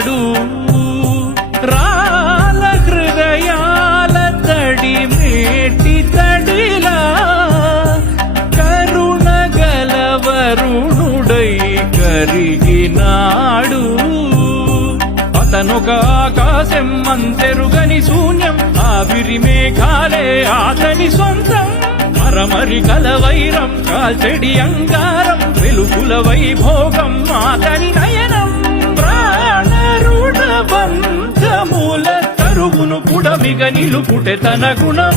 కరిగినాడు రాల హృదయాల తడి మేటి తడిలా కరుణ గలవరుణుడై కరిగినాడు అతనొక ఆకాశం అంతెరుగని శూన్యం ఆవిరి మేఘాలే అతని సొంతం మరమరి కలవైరం కాల్చెడి అంగారం వెలుగుల వైభోగం అతని నయనం ప్రాణరుణ బంధముల తరుగును పుడమిగ నిలుపుటె తన గుణం